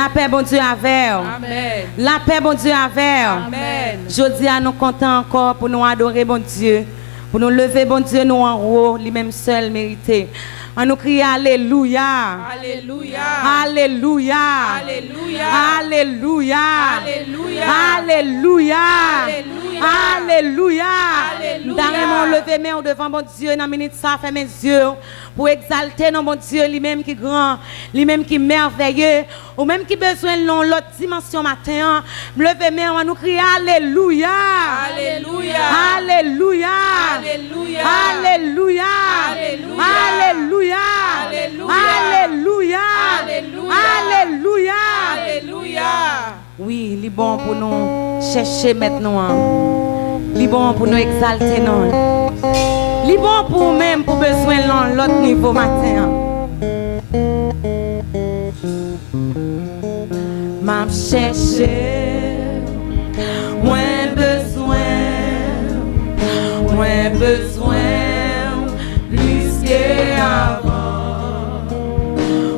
La paix, bon Dieu, avec. Amen. La paix, bon Dieu, avec. Amen. Je dis à nous comptons encore pour nous adorer, bon Dieu. Pour nous lever, bon Dieu, nous en haut, lui-même seul mérité. On nous crie Alléluia. Alléluia. Alléluia. Alléluia. Alléluia. Alléluia. Alléluia. Alléluia. Alléluia. D'ailleurs, lever main devant mon Dieu dans la minute ça fait mes yeux pour exalter non mon Dieu lui-même qui est grand, lui-même qui est merveilleux, ou même qui besoin de l'autre dimension matin. Lever main on nous crie Alléluia. Alléluia. Alléluia. Alléluia. Alléluia. Alléluia. Alléluia. Alléluia. Alléluia. Alléluia. Alléluia. Oui, il est bon pour nous chercher maintenant. Il est bon pour nous exalter non. Il est bon pour même pour besoin de l'autre niveau matin. M'a cherché, moins besoin, plus qu'avant,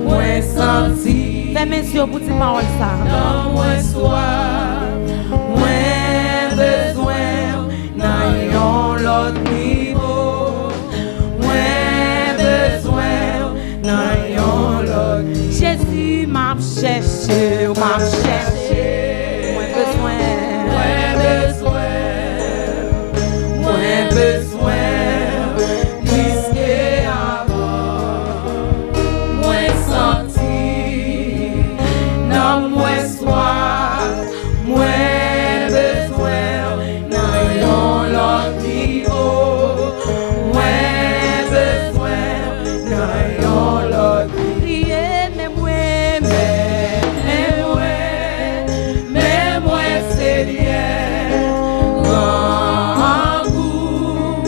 moins senti. Fais mes yeux pour dire parole ça. Non, moins soif, moins besoin, n'ayons l'autre niveau, moins besoin, n'ayons l'autre. Jésus m'a cherché, moins besoin, plus qu'avant, moins senti, non moins soif, moins besoin, n'ayons l'autre niveau, moins besoin, n'ayons l'autre. Priez, mais moi, Seigneur, grand goût,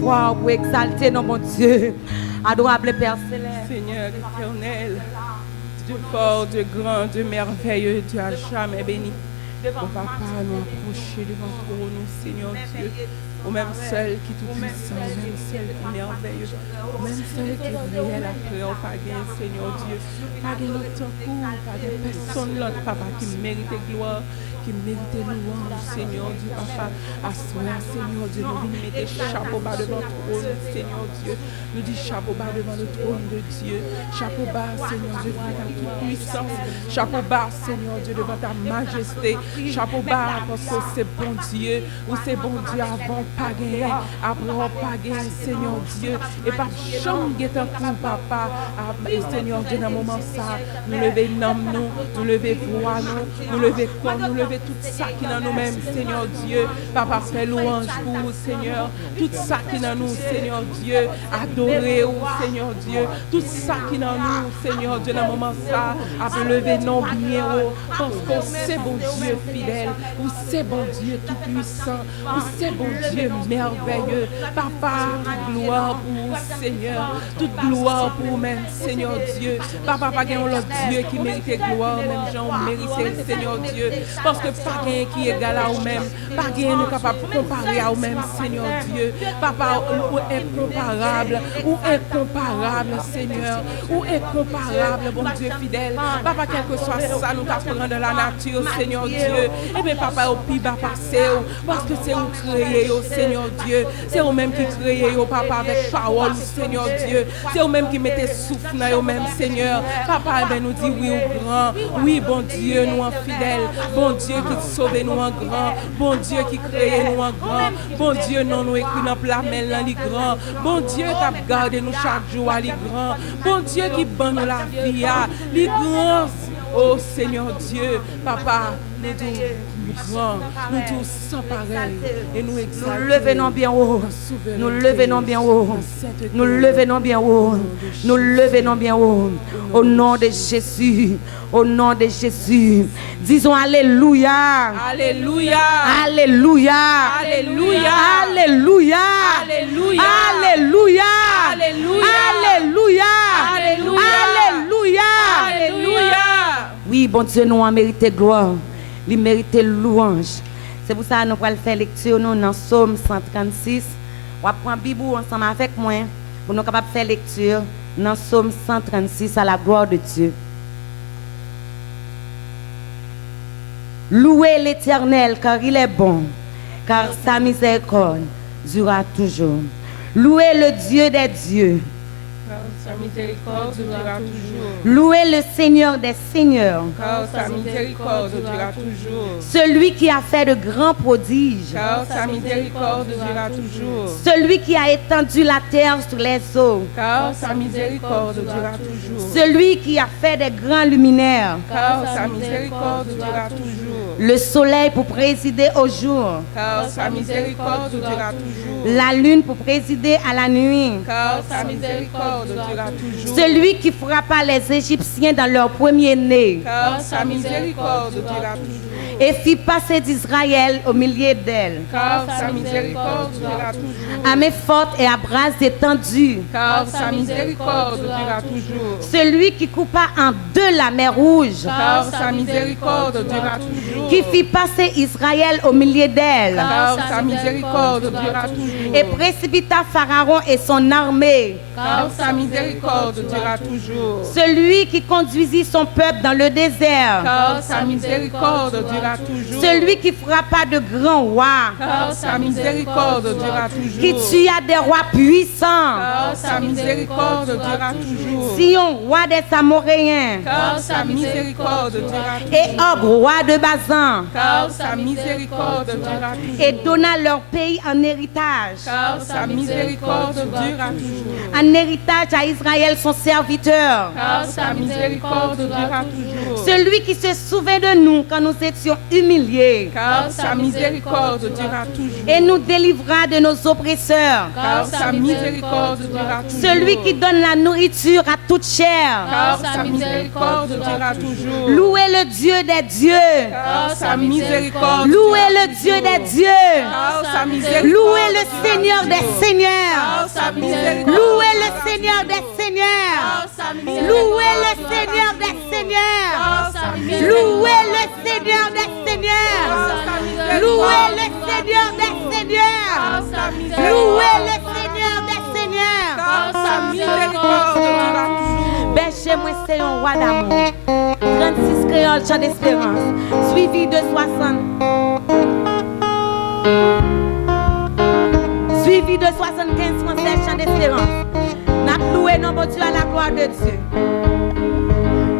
foi, pour exalter nos mon Dieu. Adorable Père Céleste. Seigneur éternel, Dieu fort, Dieu grand, Dieu merveilleux, Dieu à jamais béni. Mon papa, nous approcher devant toi, nous, Seigneur Dieu, au même seul qui tout puissant, au même seul qui est merveilleux, au même seul qui est réel après, au pas gain, Seigneur Dieu, pas de notre coup, pas de personne l'autre, papa, qui mérite gloire, qui mérite louange, Seigneur Dieu, papa, à cela, Seigneur Dieu, nous venons mettre chapeau bas devant le trône, Seigneur Dieu, nous dit chapeau bas devant le trône de Dieu, chapeau bas, Seigneur Dieu, devant ta toute puissance, chapeau bas, Seigneur Dieu, devant ta majesté, chapeau bas, parce que c'est bon Dieu, ou c'est bon Dieu avant pas gagné, après pas gagné, Seigneur Dieu, et par chambre qui est un coup, papa, Seigneur Dieu, dans le moment ça, nous lever nous lever voix nous lever corps, nous lever tout ça qui est dans nous-mêmes, Seigneur Dieu, papa, fait louange pour vous, Seigneur, tout ça qui est dans nous, Seigneur Dieu, adorer vous, Seigneur Dieu, tout ça qui est dans nous, Seigneur Dieu, dans le moment ça, à lever non bien, parce que c'est bon Dieu fidèle, ou c'est bon Dieu tout puissant, ou c'est bon Dieu merveilleux, papa, toute gloire pour vous, Seigneur, toute gloire pour vous-même, Seigneur Dieu, papa, pas qu'un autre Dieu qui mérite gloire, même gens mérite, Seigneur Dieu, parce que pas qu'un qui est égal à vous-même, pas qu'un nous capable de comparer à vous-même, Seigneur Dieu, papa, ou incomparable, Seigneur, ou incomparable, bon Dieu fidèle, papa, quel que soit ça, nous t'apprenons de la nature, Seigneur Dieu, et bien papa, au pire va passer, parce que c'est vous créé, Seigneur Dieu, c'est vous-même qui créez, papa, avec parole, Seigneur Dieu, c'est vous-même qui mettez souffle dans vous-même, Seigneur, papa, ben nous dit oui au grand, oui, bon Dieu, nous en fidèle, bon Dieu qui sauve nous en grand, bon Dieu qui crée nous en grand, bon Dieu, non nous écrit dans la main, les grand, bon Dieu qui a gardé nous chaque jour, les grand, bon Dieu qui bat nous la vie, les grands, oh Seigneur Dieu, papa, nous disons grand, nous disons sans pareil, et nous exaltons. Nous levons bien haut, nous levons bien haut, nous levons bien haut, nous levons bien haut, au nom de Jésus, au nom de Jésus. Disons Alléluia, Alléluia, Alléluia, Alléluia, Alléluia, Alléluia, Alléluia, Alléluia, Alléluia, Alléluia, Alléluia, Alléluia. Oui, bon Dieu, nous en mérité gloire, il mérite louange. C'est pour ça que nous allons faire lecture nous dans Psaume 136. On va prendre Bibou ensemble avec moi pour nous capables de faire lecture dans Psaume 136 à la gloire de Dieu. Louez l'Éternel car il est bon, car sa miséricorde durera toujours. Louez le Dieu des dieux. Car sa miséricorde durera toujours. Louez le Seigneur des seigneurs. Car sa miséricorde durera toujours. Celui qui a fait de grands prodiges. Car sa miséricorde durera toujours. Celui qui a étendu la terre sur les eaux. Car sa miséricorde durera toujours. Celui qui a fait des grands luminaires. Car sa miséricorde durera toujours. Le soleil pour présider au jour. Car sa miséricorde durera toujours. La lune pour présider à la nuit. Car sa miséricorde durera toujours. Celui qui frappa les Égyptiens dans leur premier-né. Car sa miséricorde durera toujours. Et fit passer d'Israël au milieu d'elles. Car sa miséricorde durera toujours. À main forte et à bras étendus. Car sa miséricorde durera toujours. Celui qui coupa en deux la mer rouge. Car sa miséricorde durera toujours. Qui fit passer Israël au milieu d'elles. Car sa miséricorde durera toujours. Et précipita Pharaon et son armée. Car sa miséricorde durera toujours. Celui qui conduisit son peuple dans le désert. Car sa miséricorde durera toujours. Celui qui frappa de grands rois. Car sa miséricorde durera toujours. Qui tua des rois puissants. Car sa miséricorde durera toujours. Sion, roi des Amoréens. Car sa miséricorde durera toujours. Et Og, roi de Bazan. Car sa miséricorde durera toujours. Et donna leur pays en héritage. Car sa miséricorde durera toujours. En héritage à Israël son serviteur. Car sa miséricorde durera toujours. Celui qui se souvint de nous quand nous étions humiliés. Car sa miséricorde durera toujours. Et nous délivra de nos oppresseurs. Car sa miséricorde durera toujours. Celui qui donne la nourriture à toute chair. Car sa miséricorde durera toujours. Louez le Dieu des dieux. Car sa miséricorde Louez le Dieu des dieux. Car sa miséricorde Louez le Seigneur des Seigneurs. Louez le Seigneur des Seigneurs. Louez le Seigneur des Seigneurs. Louez le Seigneur des Seigneurs. Louez le Seigneur des Seigneurs. Louez le Seigneur des Seigneurs. Berger, moi, c'est un roi d'amour. 36 créoles, chant d'espérance. Suivi de 60. Suivi de 75 français, chant d'espérance. N'a loué non bon Dieu à la gloire de Dieu.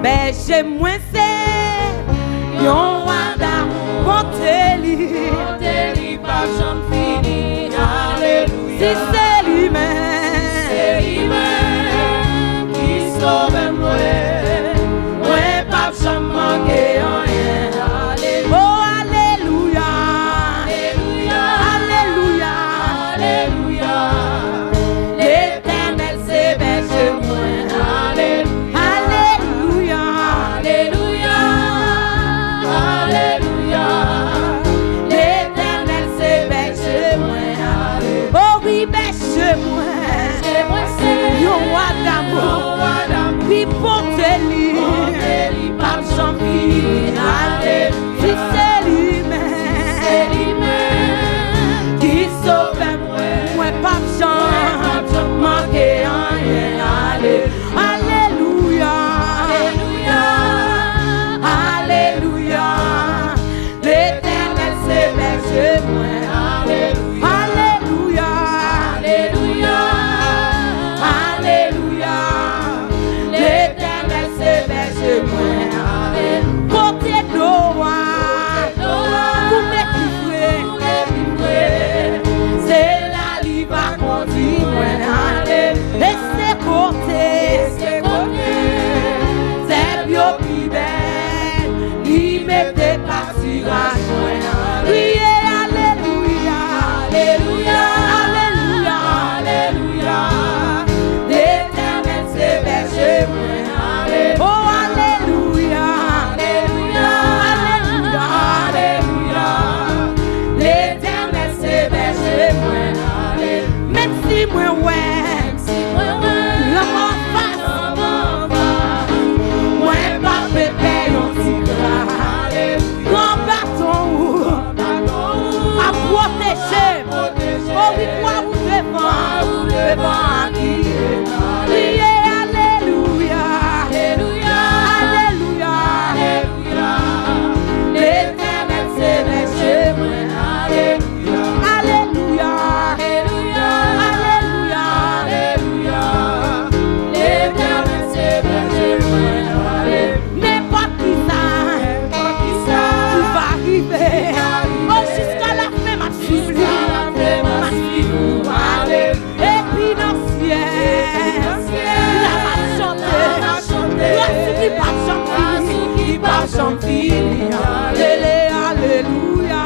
Berger, moi, c'est un roi d'amour. Montez-lui. Montez-lui, pas jamais fini. Alléluia. Si c'est lui-même. C'est lui-même qui sauve moi. Moi, pas jamais manqué rien. Alléluia. Oh, alléluia. Alléluia. Alléluia. Alléluia. L'Éternel c'est berger moi. Alléluia. Alléluia. Alléluia. Alléluia. L'Éternel c'est berger moi. Alléluia. Oh oui, berger moi. Et moi c'est Yo roi d'amour. Oui, portez-lui. Portez-lui, Pas champi. Alléluia. Si c'est lui-même. C'est lui-même Qui sauve moi. Moi, pas champi. Manqué rien. Alléluia. Alléluia. L'Éternel c'est berger moi. Alléluia. Alléluia. L'Éternel c'est berger moi. Côté Noah, pour m'écouter, c'est la vie va conduire. Et c'est côté, c'est bio plus belle, lui mettez pas sur la joie. Priez alléluia, alléluia, alléluia, alléluia. L'Éternel c'est berger moi. Oh alléluia, alléluia, alléluia, alléluia. L'Éternel c'est berger moi. Même si moi ouais, l'homme face, moi pas pépé yon tigre. Grand bâton à protéger. Oh oui, quoi vous devant qui? Priez alléluia, alléluia, alléluia. L'Éternel c'est berger moi. Alléluia, alléluia, alléluia. L'Éternel c'est berger moi. N'importe qui ça va arriver. Oh jusqu'à la fin ma suivre. Et puis dans le ciel, la va chanter. Grâce qui pas chanter. Alléluia,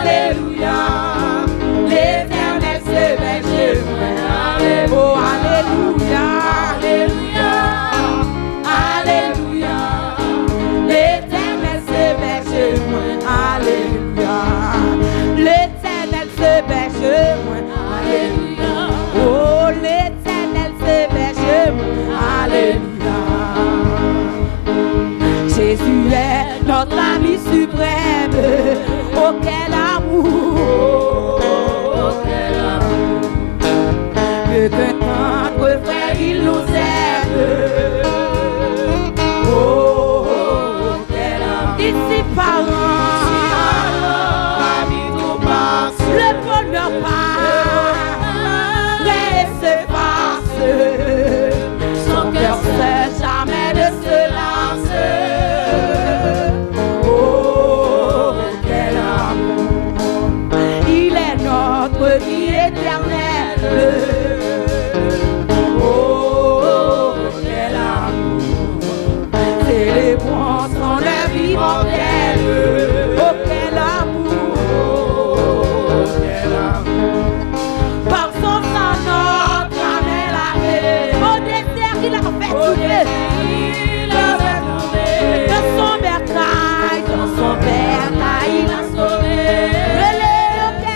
alléluia. L'Éternel c'est berger moi. Oh alléluia, alléluia. L'Éternel c'est berger moi. Alléluia. L'Éternel c'est berger moi. Alléluia. Oh l'Éternel c'est berger moi. Alléluia. Jésus est notre ami suprême. Oh quel amour. Oh quel amour. Mieux que tendre frère il nous aide. Oh quel amour. Ici parents, le bonheur passe, laisse passe. Son cœur sait jamais de se lasser. Oh quel amour. Il est notre vie éternelle. Oh quel amour. Célébrons son œuvre immortelle. Oh quel amour. Oh quel amour. Par son sang notre âme est lavée. Au désert il a fait souffler. Dans son bercail il a sauvé. Oh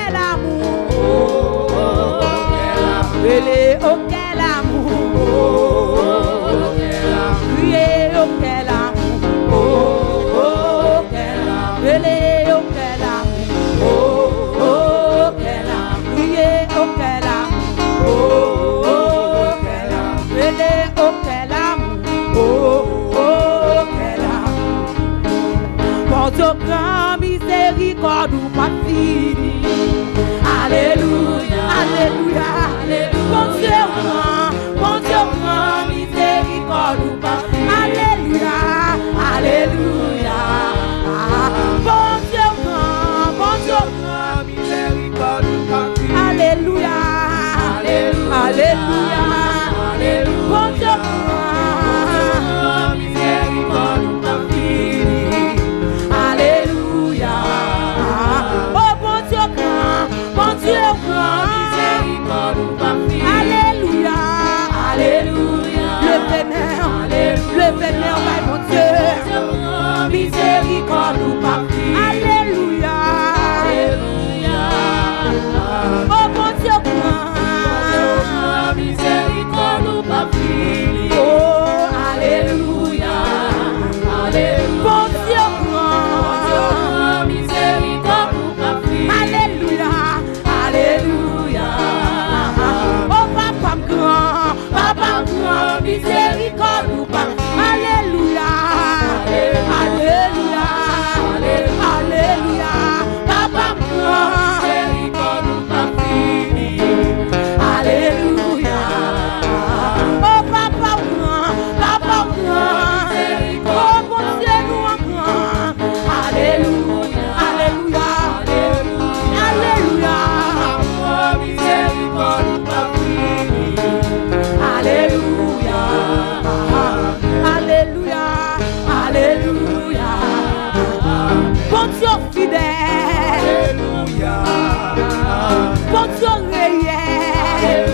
Bon Dieu réel.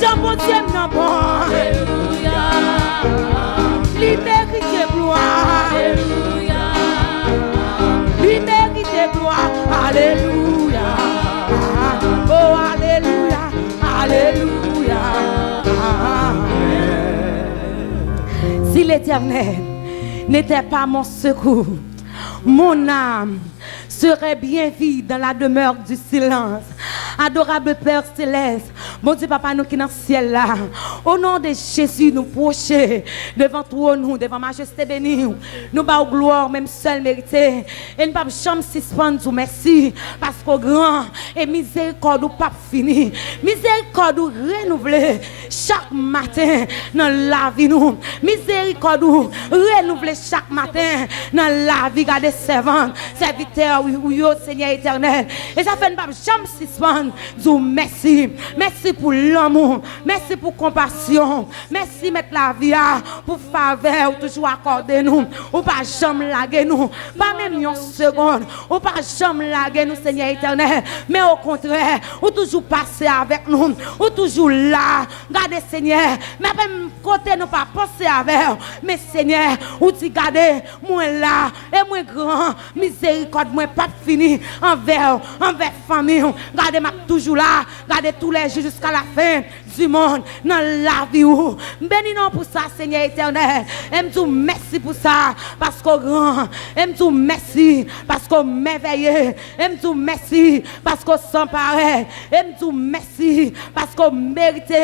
Quand bon Dieu non bon. Lui mérite gloire. Lui mérite gloire. Alléluia. Oh alléluia. Alléluia. Si l'Éternel n'était pas mon secours, mon âme serait bien vide dans la demeure du silence. Adorable Père céleste, bon Dieu Papa nous qui dans le ciel là, au nom de Jésus nous procher devant toi nous, devant majesté bénie, nous bas gloire même seul mérité et nous pas jamais suspendre tout merci parce qu'au grand et miséricorde ou pas fini, miséricorde ou renouvelé chaque matin dans la vie nous, miséricorde ou renouvelé chaque matin dans la vie des servants, serviteurs oui Seigneur éternel et ça fait nous pas jamais suspendre. Dis merci. Merci pour l'amour. Merci pour compassion. Merci mettre la vie pour faveur toujours accorder nous. Ou pas jamais laguer nous. Pas même une seconde. Ou pas jamais laguer nous Seigneur éternel. Mais au contraire, ou toujours passer avec nous. Ou toujours là. Gardez Seigneur. Mais même côté nous pas penser avec. Mais Seigneur, ou tu gardez moi là et moi grand. Miséricorde moi pas fini envers famille. Gardez ma toujours là, gardez tous les jours jusqu'à la fin du monde dans la vie. Bénis nous pour ça, Seigneur éternel. Aime tout merci pour ça, parce qu'on grand. Aime tout merci, parce qu'on merveilleux. Aime tout merci, parce qu'on sans pareil. Aime tout merci, parce qu'on mérite,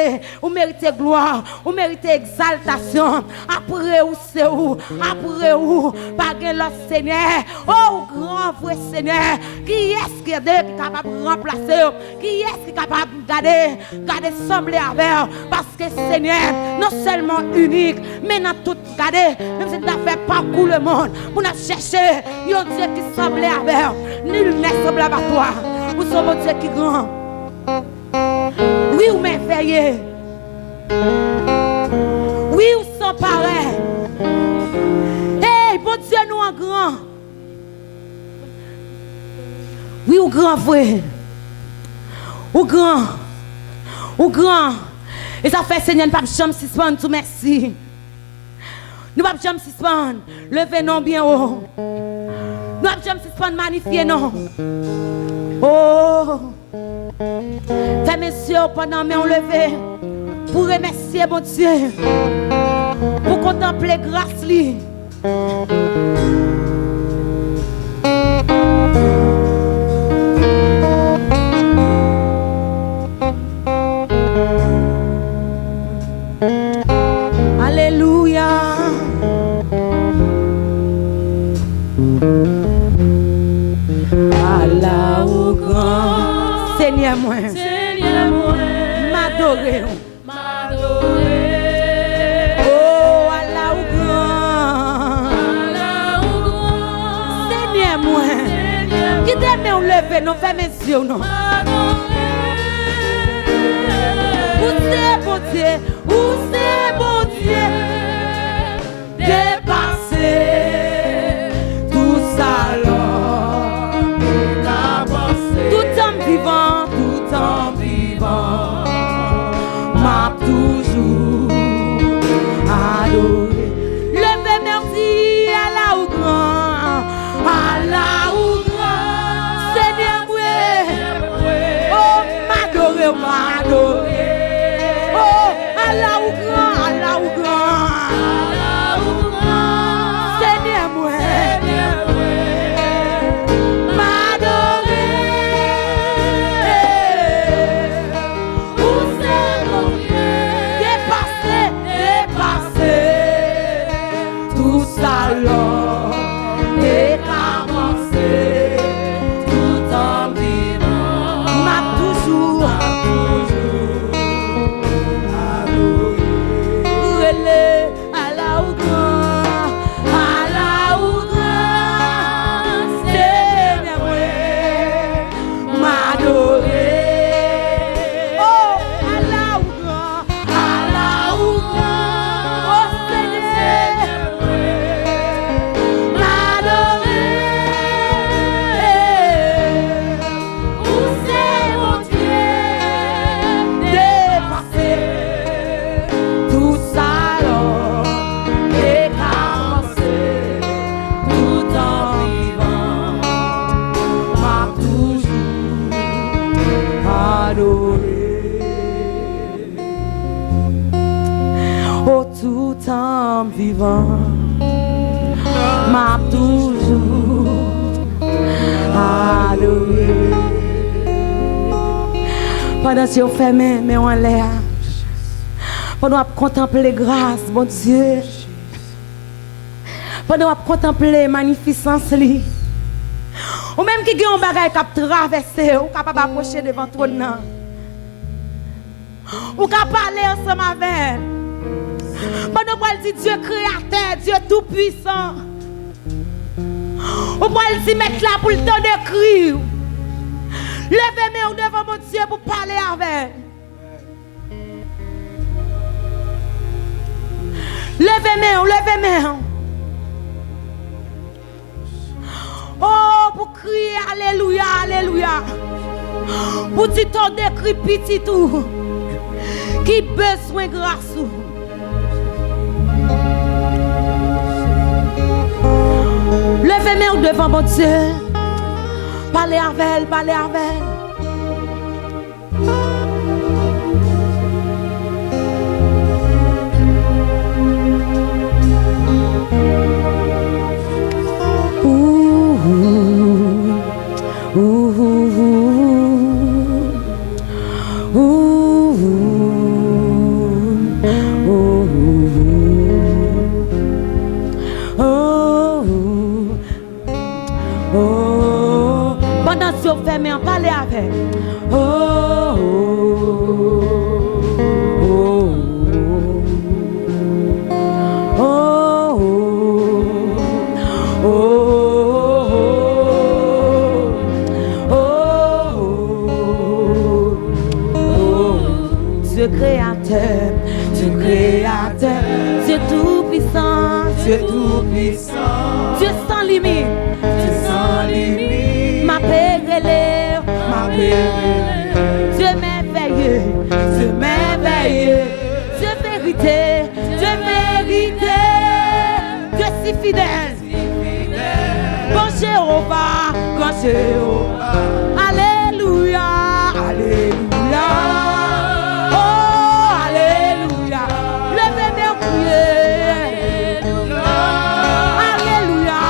ou mérite gloire, ou mérite exaltation. Après où c'est où, après où, par l'autre Seigneur. Oh, grand vrai Seigneur, qui est-ce qui est capable de remplacer? Qui est-ce qui est capable de garder sembler avec? Parce que Seigneur, non seulement unique, mais dans tout garder, même si tu as fait parcours le monde, pour nous chercher un Dieu qui semblait avec. Nul n'est semblable à toi. Vous sommes un Dieu qui est grand. Oui, vous m'éveillez. Oui, vous sommes pareil. Hey, bon Dieu, nous en grand. Oui, ou grand frère. Ou grand. Et ça fait Seigneur, nous ne pouvons jamais suspendre tout merci. Nous ne pouvons jamais suspendre. Levez nous bien haut. Nous ne pouvons jamais suspendre, magnifier non. Oh. Fais messieurs pendant mais on levé. Pour remercier mon Dieu. Pour contempler grâce lui. Alléluia. Allah au grand Seigneur moi. M'adorer. Oh Allah au grand. Seigneur moi. Qui t'aime on lever non fait mes yeux non. Où c'est bon Dieu, où c'est bon Dieu, dépasser tout ça là, tout en vivant, m'a toujours adoré. Levez merci à la ou grand, Seigneur moi, oh m'adorer. Oh, Allah ou grand. adorer. Oh, tout en vivant, m'a toujours adorer. Pendant que vous fermez mais en l'air, pendant que vous contemplez grâce, bon Dieu, pendant que vous contemplez magnificence, ou même qui a un bagage qui a traversé, ou capable d'approcher devant toi, ou capable de parler ensemble avec. Pendant que vous dites Dieu créateur, Dieu tout-puissant, ou pouvez dire mettre là pour le temps d'écrire. Levez-moi devant mon Dieu pour parler avec. Levez-moi. Oh, pour crier Alléluia, Alléluia. Pour dire ton décrit petit tout. Qui besoin de grâce. Levez-moi devant mon Dieu. Parlez avec elle, parlez avec elle. Mais en parler avec. Oh, oh, oh, oh, oh, oh, Dieu créateur, Dieu créateur, Dieu tout-puissant, Dieu tout-puissant, Dieu sans limite, Dieu sans limite, ma paix. Dieu merveilleux, Dieu merveilleux, Dieu vérité, Dieu vérité, Dieu si fidèle, bon Jéhovah, grand Jéhovah, Alléluia, Alléluia, oh Alléluia, levez-moi prier, Alléluia,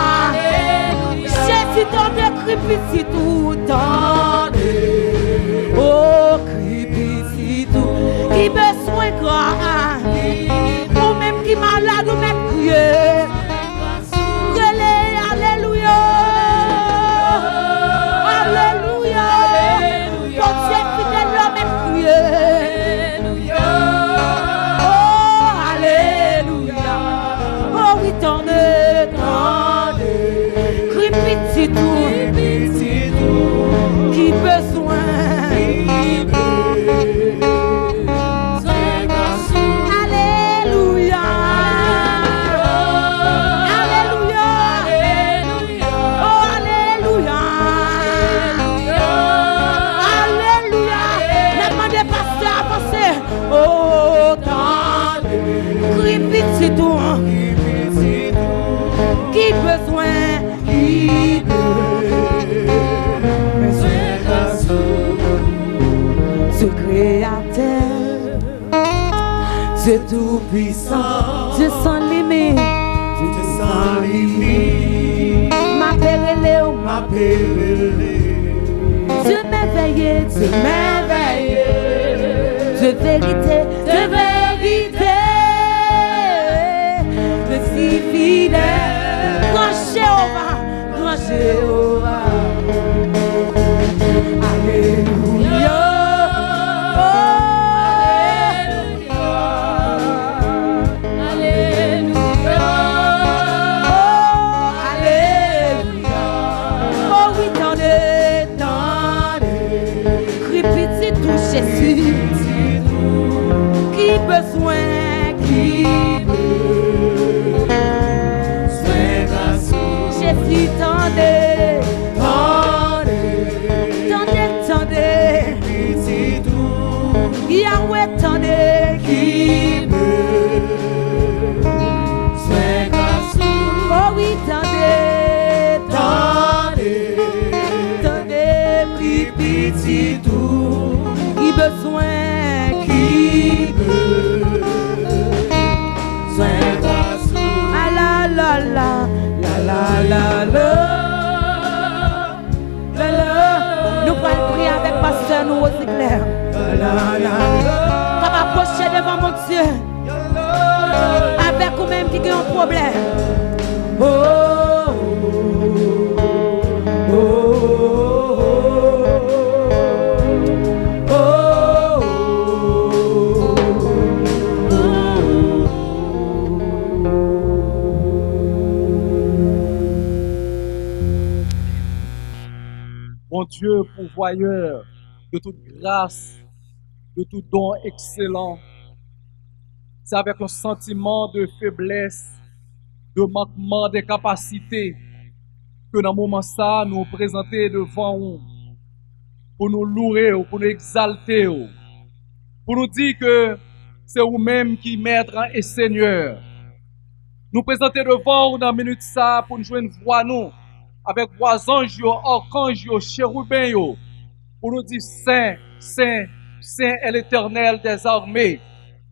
Jésus ton décrit petit tout le temps. Ou même qui malade ou même crier. Alléluia. Alléluia. Ton Dieu fidèle l'homme même crier. Oh, Alléluia. Oh, oui, tendez. Crie petit tout. Qui besoin. Qui besoin, Dieu créateur, Dieu tout-puissant, Dieu sans limite, Dieu sans limite, ma pérélé, Dieu merveilleux, Dieu merveilleux, Dieu vérité, Dieu vérité, Dieu si fidèle, grand Jéhovah, grand Jéhovah. Alléluia. Jésus, qui besoin, qui besoin grâce. Jésus, tendez, Yahweh, tendez, qui besoin grâce. Oh oui, tendez, prie petit tout. problème. Oh, oh, oh, Mon Dieu, pourvoyeur de toute grâce, de tout don excellent, c'est avec un sentiment de faiblesse, de manquement des capacités, que dans le moment ça, nous présenter devant vous, pour nous louer, pour nous exalter, pour nous dire que c'est vous-même qui maître et Seigneur. Nous présenter devant vous dans la minute ça, pour nous jouer une voix nous, avec voix anges, archanges, chérubins, pour nous dire Saint, Saint, Saint est l'Éternel des armées.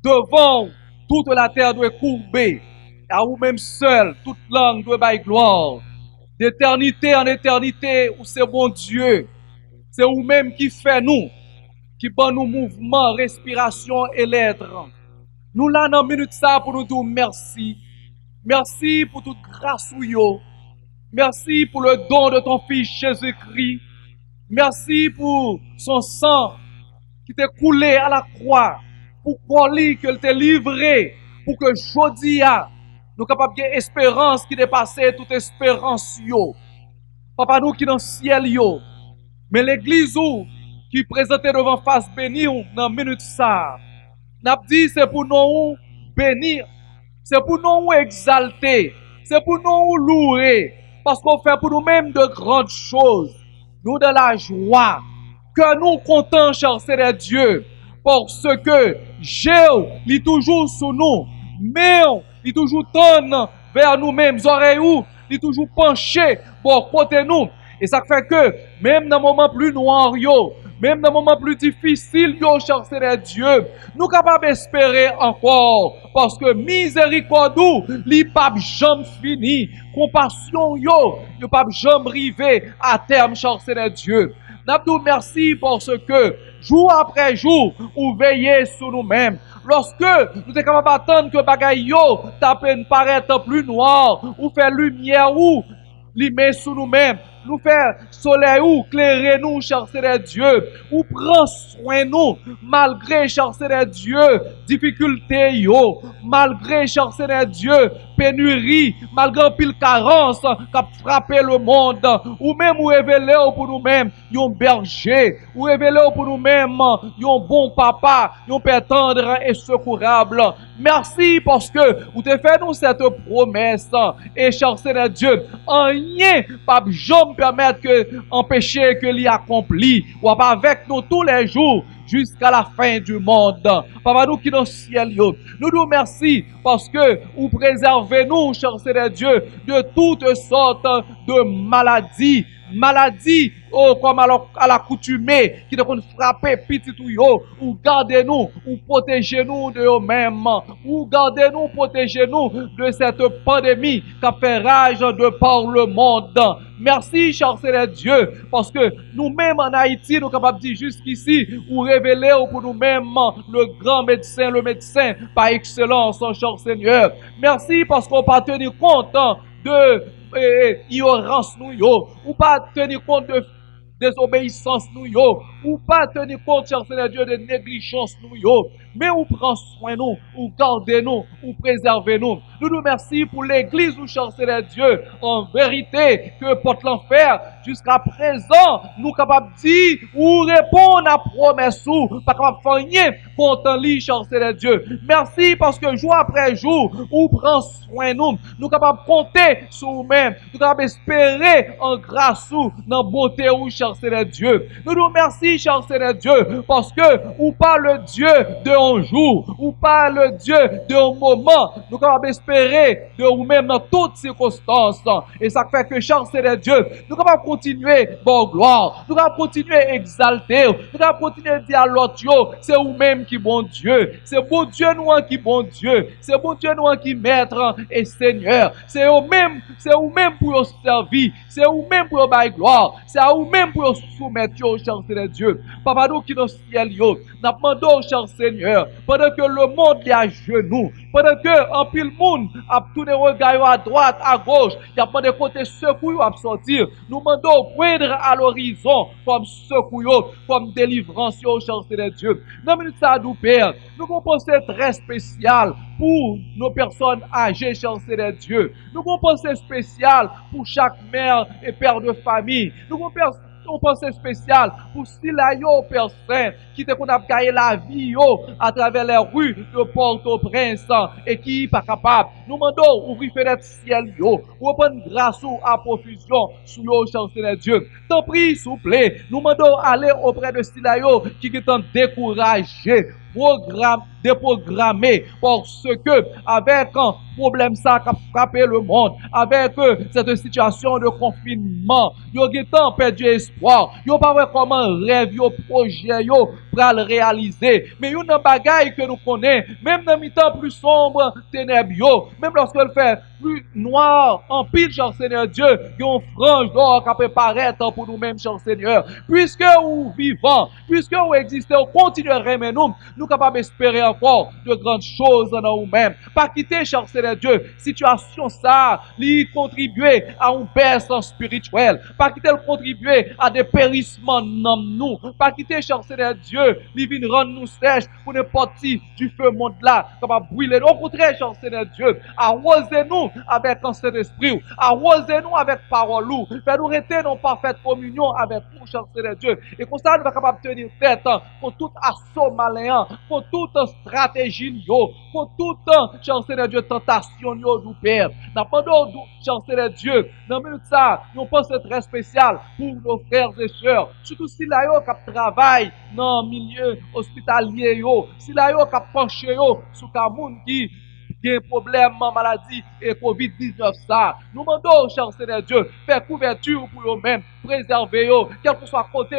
Devant toute la terre doit courber, à vous-même seul, toute langue doit bailler gloire. D'éternité en éternité, où c'est bon Dieu, c'est vous-même qui fait nous, qui bat nous mouvement, respiration et l'être. Nous là dans minute ça pour nous dire merci. Merci pour toute grâce ou yo. Merci pour le don de ton Fils Jésus-Christ. Merci pour son sang qui t'est coulé à la croix. Pour qu'il t'ait livré. Pour que aujourd'hui, nous capables de espérance qui dépasse toute espérance yo. Papa nous qui dans le ciel yo. Mais l'église qui présente devant face béni dans minute ça. N'a dit c'est pour nous bénir. C'est pour nous exalter. C'est pour nous louer. Parce qu'on fait pour nous-mêmes de grandes choses. Nous de la joie. Que nous contents, cher Seigneur Dieu. Parce que Dieu est toujours sous nous. Mais il est toujours tourne vers nous-mêmes. Oreilles où il est toujours penché pour côté nous. Et ça fait que même dans le moment plus noir, même dans le moment plus difficile, cher Seigneur Dieu, nous sommes capables d'espérer encore. Parce que miséricorde, li pas jamais fini. Compassion, ne pas jamais arriver à terme, cher Seigneur Dieu. Nous merci parce que jour après jour, vous veillez sur nous-mêmes. Lorsque nous sommes capables d'attendre que bagay yo tape paraître plus noir, ou faire lumière ou li met sur nous-mêmes, nous faire soleil ou clairer nous, cher Seigneur Dieu, ou prend soin nous, malgré, cher Seigneur Dieu, difficulté yo, malgré, cher Seigneur Dieu, pénurie, malgré pile carence qui a frappé le monde, ou même ou révéler pour nous-mêmes, yon berger, ou révéler pour nous-mêmes, yon bon papa, yon père tendre et secourable. Merci parce que vous avez fait nous cette promesse, et cher Seigneur Dieu, rien pas jamais permettre que empêcher que l'y accompli, ou pas avec nous tous les jours, jusqu'à la fin du monde. Papa, nous qui dans le ciel, nous nous merci parce que vous préservez nous, cher Seigneur Dieu, de toutes sortes de maladies. Maladies, comme à l'accoutumée, qui te frapper petit ou gardez-nous, ou protégez-nous de nous-mêmes, ou gardez-nous, protégez-nous de cette pandémie qui a fait rage de par le monde. Merci, cher Seigneur Dieu, parce que nous-mêmes en Haïti, nous sommes capables de dire jusqu'ici, ou révéler pour nous-mêmes le grand médecin, le médecin par excellence, cher Seigneur. Merci parce qu'on pas tenir compte de ignorance nous yo, ou pas tenir compte de désobéissance nous yo, ou pas tenir compte, cher Seigneur Dieu, de négligence nous yo, mais ou prend soin nous, ou gardez nous, ou préservez nous. Nous nous merci pour l'église où, cher Seigneur Dieu, en vérité, que porte l'enfer, jusqu'à présent, nous capables de dire, ou répondre à promesse ou, pas capable de faire rien contre lui, cher Seigneur Dieu. Merci parce que jour après jour, ou prend soin nous, nous capables de compter sur nous-mêmes, nous capables d'espérer en grâce ou, dans beauté ou, cher Seigneur Dieu. Nous nous merci, cher Seigneur Dieu, parce que, ou pas le Dieu de un jour, ou pas le Dieu de un moment, nous capables d'espérer de nous-mêmes dans toutes circonstances. Et ça fait que, cher Seigneur Dieu, nous capables de continuer, bon gloire, nous capables de continuer à exalter, nous capables de continuer à dire à l'autre, c'est vous-même qui bon Dieu, c'est bon Dieu nous qui bon Dieu, c'est bon Dieu nous qui maître et Seigneur, c'est vous-même pour servir, c'est vous-même pour bailler gloire, c'est à vous-même pour soumettre, cher Seigneur Dieu. Dieu. Papa nous qui dans le ciel, nous demandons, cher Seigneur, pendant que le monde est à genoux, pendant que en pile monde a tourné regard à droite, à gauche, il y a pas de côté secours à sortir. Nous demandons poindre à l'horizon comme secours, comme délivrance, cher Seigneur Dieu. Dans minute ça, nous Père, nous avons pensé très spécial pour nos personnes âgées, cher Seigneur Dieu. Nous avons pensé spécial pour chaque mère et père de famille. Nous avons pensée spéciale pour Silayo, Père Saint, qui te qu'on a gagné la vie à travers les rues de Port-au-Prince et qui n'est pas capable. Nous demandons ouvrir fenêtre ciel, pour prendre grâce à profusion sous le cher Seigneur Dieu. Tant pis, s'il vous plaît, nous demandons aller auprès de Silayo qui est en découragé, déprogrammé, parce que avec un problème ça qui a frappé le monde, avec cette situation de confinement, ils ont perdu espoir, ils n'ont pas vu comment rêve, projet, pour le réaliser. Mais il y a une bagaille que nous connaissons, même dans les temps plus sombres, ténébreux, même lorsqu'elle fait plus noir, en pile, cher Seigneur Dieu, il y a une frange d'or qui peut paraître pour nous-mêmes, cher Seigneur. Puisque nous vivons, puisque nous existons, nous continuerons, mais nous sommes capables d'espérer encore de grandes choses dans nous-mêmes. Pas quitter, cher Seigneur Dieu, situation ça, lui contribuer à une baisse spirituelle. Pas quitter le contribuer à des périssements dans nous. Pas quitter, cher Seigneur Dieu, lui venir rendre nous sèches pour ne partir du feu monde là, capable de brûler. Au contraire, cher Seigneur Dieu, arrosez-nous avec un Saint-Esprit, arrosez-nous avec parole, faites-nous rester en parfaite communion avec vous, cher Seigneur Dieu. Et comme ça, nous sommes capables de tenir tête pour tout assaut malin, pour toute stratégie, pour toute, cher Seigneur Dieu, tentation, nous Père. Nous demandons, cher Seigneur Dieu, dans le minute ça, nous pensons très spécial pour nos frères et sœurs, surtout si là, qui travaillent dans le milieu hospitalier, si là, qui penché sur le monde qui des problèmes, maladie et COVID-19 ça. Nous demandons, cher Seigneur Dieu, faire couverture pour eux-mêmes, préserver eux, quel que soit côté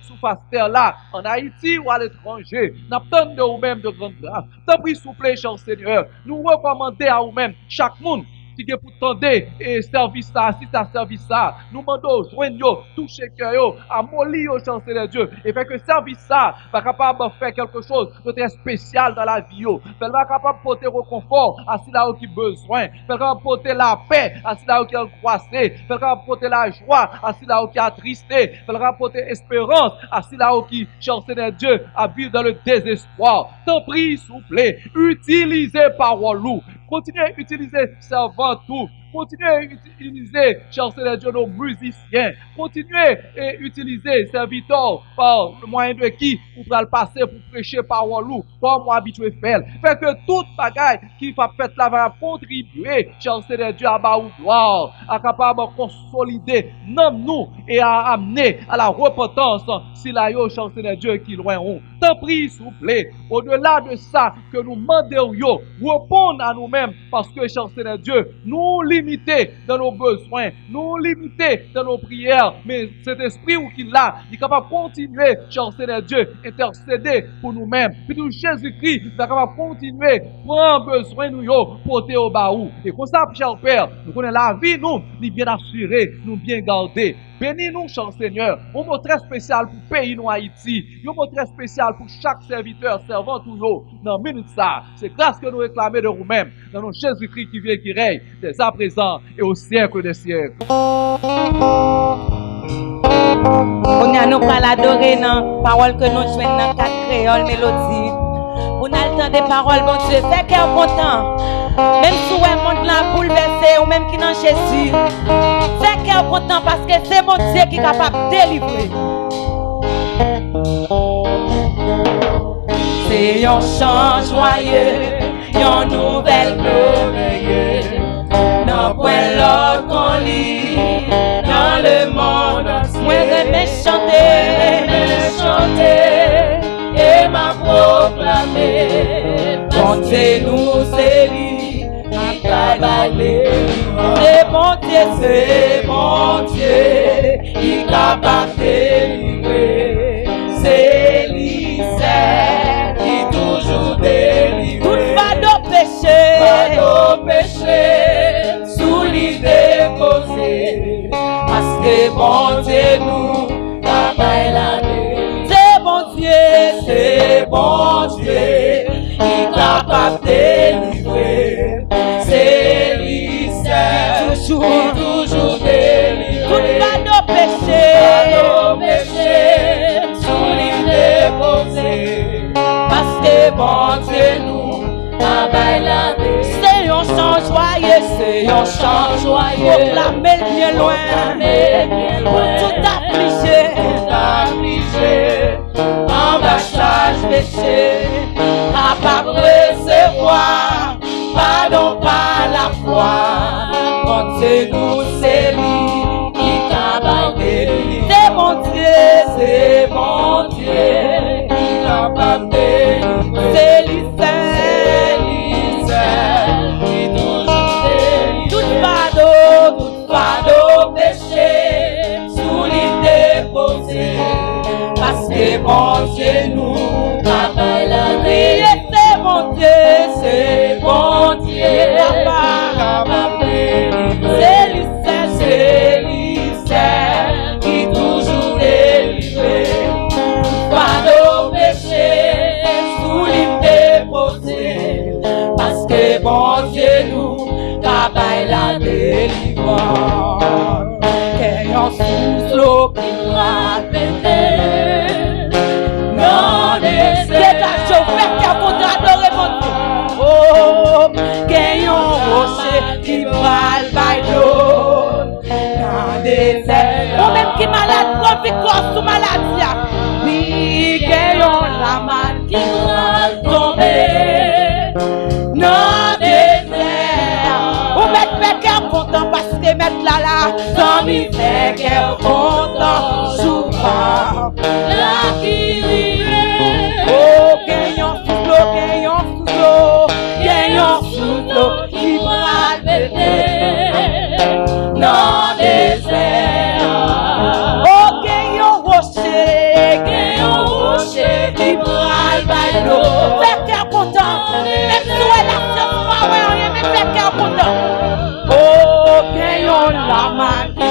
sous face terre là, en Haïti ou à l'étranger. Nous attendons de vous-mêmes de grande grâce. Tant pis, s'il vous plaît, cher Seigneur, nous recommandons à vous-mêmes, chaque monde, qui est pour tendre et service ça, si ça service ça, nous demandons joindre toucher cœur, à mollir au cher Seigneur Dieu, et faire que service ça va capable de faire quelque chose de très spécial dans la vie. Elle va capable de porter réconfort à ceux qui ont besoin, elle va capable de porter la paix à ceux qui ont croissé, elle va capable de porter la joie à ceux qui ont attristé, elle va capable de porter espérance à ceux qui, cher Seigneur Dieu, habitent dans le désespoir. Tant pis, s'il vous plaît, utilisez parole. Continuez à utiliser servant tout. Continuez à utiliser, cher Seigneur Dieu, nos musiciens. Continuez à utiliser serviteurs par le moyen de qui vous pouvez le passer pour prêcher parole comme vous habitué faire. Fait que toute bagaille qui va faire là va contribuer, cher Seigneur Dieu, à bas ou gloire, à capable de consolider nous et à amener à la repentance si la yo, cher Seigneur Dieu, qui loin ont. Tant pis, s'il vous plaît, au-delà de ça que nous demandons, répondre à nous-mêmes parce que, cher Seigneur Dieu, nous limiter dans nos besoins, nous limiter dans nos prières, mais cet esprit qui est là, il est capable de continuer, cher Seigneur Dieu, intercéder pour nous-mêmes. Puis tout Jésus-Christ est capable de continuer, prendre besoin de nous, porter au baou. Et comme ça, cher Père, nous connaissons la vie, nous bien assurée, nous bien gardée. Bénis-nous, cher Seigneur. Un mot très spécial pour le pays, nous, Haïti. Un mot très spécial pour chaque serviteur, servant, tout l'eau. Dans minute ça, c'est grâce que nous réclamons de vous-même, dans nos Jésus-Christ qui vient, qui règne, dès à présent et au siècle des siècles. On a nous pas l'adorer dans parole que nous jouons dans quatre créoles mélodie. On a le temps des paroles, bon Dieu, fait cœur content. Même si le monde là bouleversé ou même qui dans Jésus, fait cœur content parce que c'est mon Dieu qui est capable de délivrer. C'est un chant joyeux, une nouvelle glorieuse. Non point l'autre qu'on lit dans le monde entier. Moi j'aime chanter et m'a proclamer. Comptez-nous c'est lui qui a baillé. C'est mon Dieu qui est capable de délivrer. C'est lui seul qui toujours délivre. Tout va nos péchés, sous l'idée posée. Parce que bon Dieu nous a baillé la délivre. bon Dieu, qui est capable de délivrer. C'est lui seul, qui toujours délivre. Tout pas nos péchés, Nos péchés, sous l'île déposée. Parce que bon Dieu nous a bailé. c'est un chant joyeux, C'est un chant joyeux. proclamer bien loin, Proclamer bien loin. tout affligé, Tout affligé, embâchage péché, capable de recevoir, pardon par la foi. Quand c'est nous, c'est lui qui capable de délivrer. c'est mon Dieu, C'est mon Dieu qui capable de délivrer. c'est lui seul. C'est lui seul qui toujours délivre. Tout Fardeau péché, sous l'île déposée, parce que bon Dieu nous appelle à prier, prier. c'est mon Dieu, C'est bon Dieu, capable de délivrer. c'est lui seul, C'est lui seul qui toujours délivre. Fardeau péché, sous l'île déposée, parce que bon Dieu nous capable la délivrance. Qu'ayons sous l'eau qui va péter, non c'est désert. ta chauffeur qui a contre adorer mon Dieu. Oh, gagnons rocher qui va le baillot. Dans désert. Ou même qui malade, prend victoire sous maladie. Oui, gagnons la main qui va tomber. Dans désert. Ou mettre mes cœurs contents parce que mettre là, sans m'y faire cœur content, souvent. La qui vive. Oh, gagnons sous l'eau, gagnons sous l'eau, qui va le péter. Dans désert. Oh, gagnons rocher, qui va le baillot. Faire cœur content, même si elle a pas rien, mais faire cœur content. Oh, gagnons la main qui va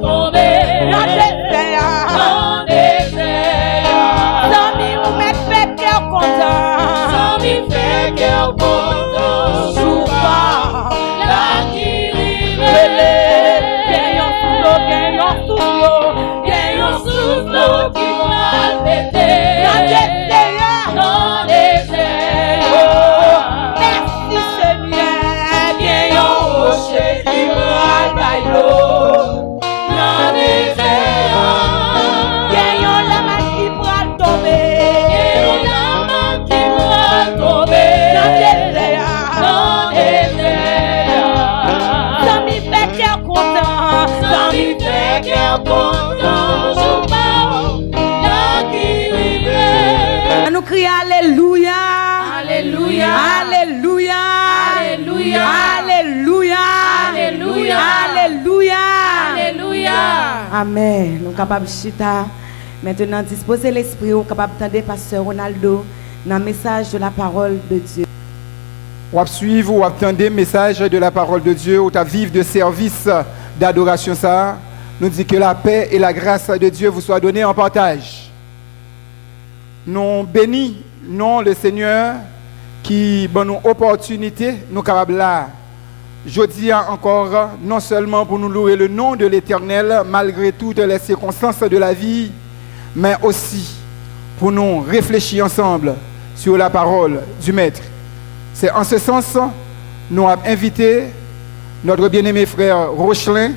Tomber. dans le désert. Dans désert. Sans m'y ou mettre faire cœur content. Sans m'y faire cœur content. Souvent, La qui vive. gagnons sous l'eau, Gagnons sous l'eau qui va péter. dans le désert. Dans désert. Oh, merci Seigneur, gagnons rocher qui va le baillot. Dans désert. Gagnons la main qui va le tomber. Gagnons la main qui va tomber. Dans le désert. Dans désert. Sans m'y faire cœur content. Sans m'y faire cœur content. Je parle. La qui vive. Nous crions Alléluia. Alléluia. Alléluia. Alléluia. Alléluia. Alléluia. Alléluia. Alléluia. Amen. Nous sommes capables de chita. Maintenant, disposer l'esprit, nous sommes capables d'entendre Pasteur Ronaldo dans le message de la parole de Dieu. Ou à suivre ou attendre le message de la parole de Dieu ou à vivre de service d'adoration ça. Nous dit que la paix et la grâce de Dieu vous soient données en partage. Nous bénissons non le Seigneur qui donne nous opportunité, nous capables là. Je dis encore, non seulement pour nous louer le nom de l'Éternel malgré toutes les circonstances de la vie, mais aussi pour nous réfléchir ensemble sur la parole du Maître. C'est en ce sens nous avons invité notre bien-aimé frère Rochelin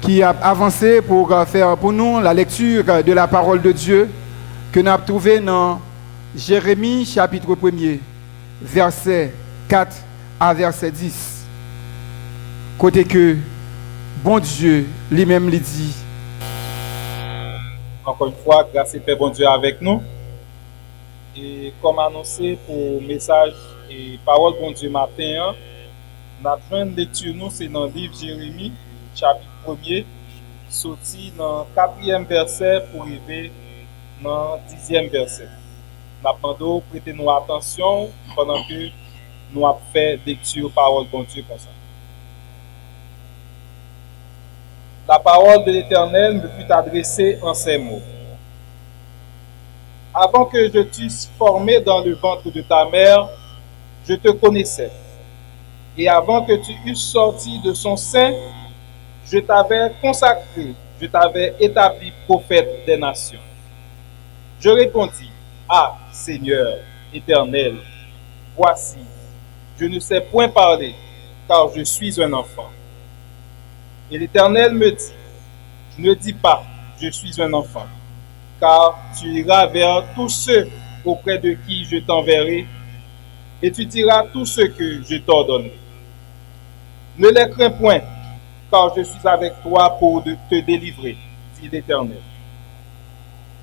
qui a avancé pour faire pour nous la lecture de la parole de Dieu que nous avons trouvée dans Jérémie chapitre 1er, verset 4 à verset 10. Côté que bon Dieu lui-même lui dit. Encore une fois, grâce et paix bon Dieu avec nous. Et comme annoncé pour message et parole bon Dieu matin, notre première lecture nous c'est dans le livre Jérémie, chapitre 1er, sorti dans le 4e verset pour arriver dans le 10e verset. Nous demandons prêtez nous attention pendant que nous avons fait lecture parole bon Dieu comme ça. La parole de l'Éternel me fut adressée en ces mots. Avant que je t'eusse formé dans le ventre de ta mère, je te connaissais. Et avant que tu eusses sorti de son sein, je t'avais consacré, je t'avais établi prophète des nations. Je répondis, ah, Seigneur éternel, voici, je ne sais point parler, car je suis un enfant. Et l'Éternel me dit, ne dis pas, je suis un enfant, car tu iras vers tous ceux auprès de qui je t'enverrai, et tu diras tout ce que je t'ordonnerai. Ne les crains point, car je suis avec toi pour te délivrer, dit l'Éternel.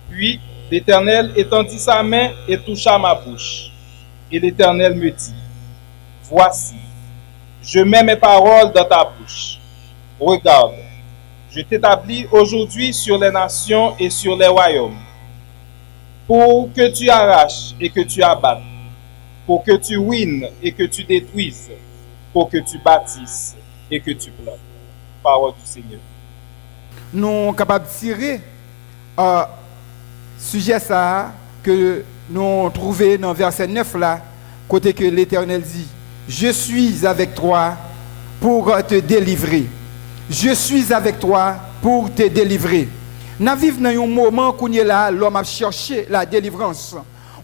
Puis l'Éternel étendit sa main et toucha ma bouche. Et l'Éternel me dit, voici, je mets mes paroles dans ta bouche. Regarde, je t'établis aujourd'hui sur les nations et sur les royaumes, pour que tu arraches et que tu abattes, pour que tu ruines et que tu détruises, pour que tu bâtisses et que tu plantes. Parole du Seigneur. Nous sommes capables de tirer sujet ça que nous trouvons dans verset 9 là, côté que l'Éternel dit, je suis avec toi pour te délivrer. Je suis avec toi pour te délivrer. Nous vivons dans un moment où l'homme a cherché la délivrance.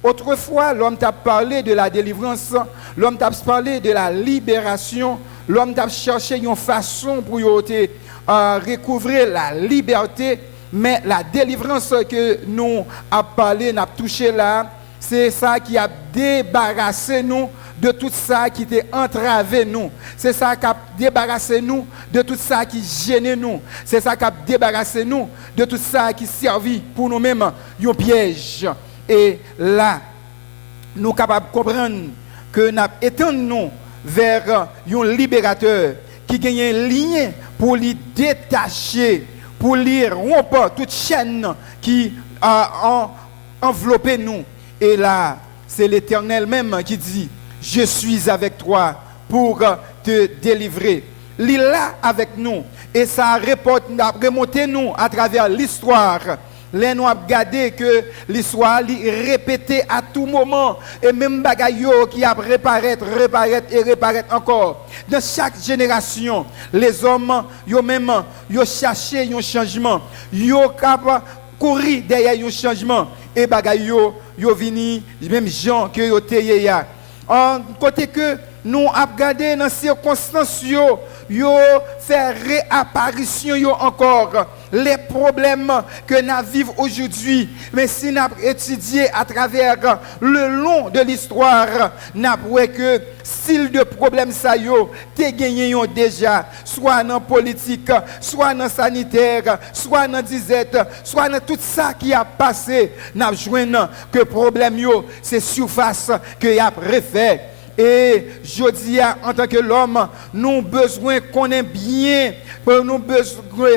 Autrefois, l'homme t'a parlé de la délivrance, l'homme t'a parlé de la libération, l'homme t'a cherché une façon pour recouvrir la liberté, mais la délivrance que nous avons parlé, nous avons touché là, c'est ça qui a débarrassé nous de tout ça qui était entravé nous. C'est ça qui a débarrassé nous de tout ça qui gênait nous. C'est ça qui a débarrassé nous de tout ça qui servit pour nous-mêmes un piège. Et là, nous sommes capables de comprendre que nous étendons vers un libérateur qui gagne un lien pour lui détacher, pour lui rompre toute chaîne qui a enveloppé nous. Et là, c'est l'Éternel même qui dit, je suis avec toi pour te délivrer. Il est là avec nous. Et ça a remonté nous à travers l'histoire. Là, nous avons regardé que l'histoire est répétée à tout moment. Et même bagayo qui a reparaître encore. Dans chaque génération, les hommes, ils cherché un changement. Ils ont couru derrière un changement. Et bagayo, ils viennent, même gens que ils étaient. En côté que nous avons regardé dans ces circonstances, yo fait réapparition encore les problèmes que nous vivons aujourd'hui. Mais si nous étudié à travers le long de l'histoire, nous avons que style de problème ça yo te gagné déjà, soit dans politique, soit dans sanitaire, soit dans disette, soit dans tout ça qui a passé. Nous avons que problème yo c'est surface que y a refait. Et je dis en tant que l'homme, nous avons besoin qu'on ait bien, pour nous besoin,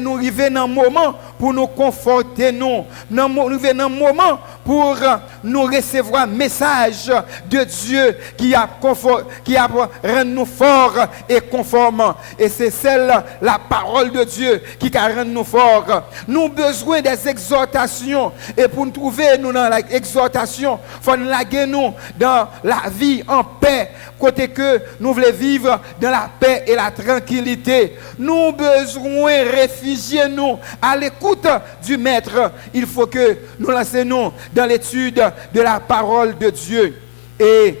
nous arriver dans un moment pour nous conforter, nous arriver dans un moment pour nous recevoir un message de Dieu qui a rendu nous forts et conformes. Et c'est la parole de Dieu qui a rendu nous forts. Nous avons besoin des exhortations. Et pour nous trouver nous dans l'exhortation, il faut nous laguer nous dans la vie en paix, côté que nous voulons vivre dans la paix et la tranquillité. Nous avons besoin de réfugier nous à l'écoute du Maître. Il faut que nous lancions dans l'étude de la parole de Dieu. Et